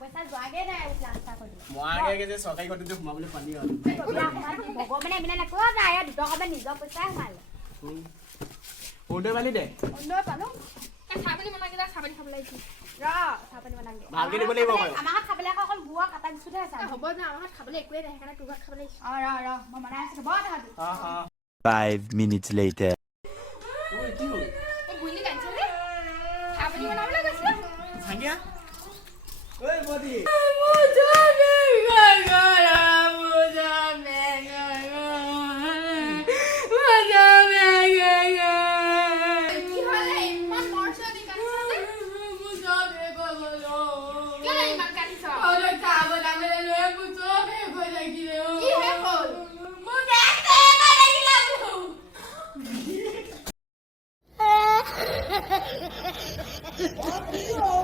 পইচা যোৱাগে নাই প্লাষ্টাৰ কৰি মই আগে যে চৰকাৰী ঘৰটো সোমাবলৈ পানী হ'ল ভগৱানে এমিনে নকওঁ নাই দুটকামান নিজৰ পইচাই সোমালে অৰুণোদয় পালি দে অৰুণোদয় পালোঁ চাহপানী বনাই চাহপানী খাব লাগিছিল চাহপানী বনাম ভালকে দিব লাগিব আমাৰ ঘৰত খাবলৈ অকল গুৱা কাটা দিছোঁহে আছে হ'ব না আমাৰ ঘৰত খাবলৈ একোৱেই নাই সেইকাৰণে তোৰ ঘৰত খাব লাগিছিল মই বনাই আছোঁ বৰ তাহাঁতি 5 minutes later. কি হ'ল এই গুইলি কাঞ্চন নে চাহপানী বনাবলৈ গৈছে ভাঙিয়া ঐ বদি Oh,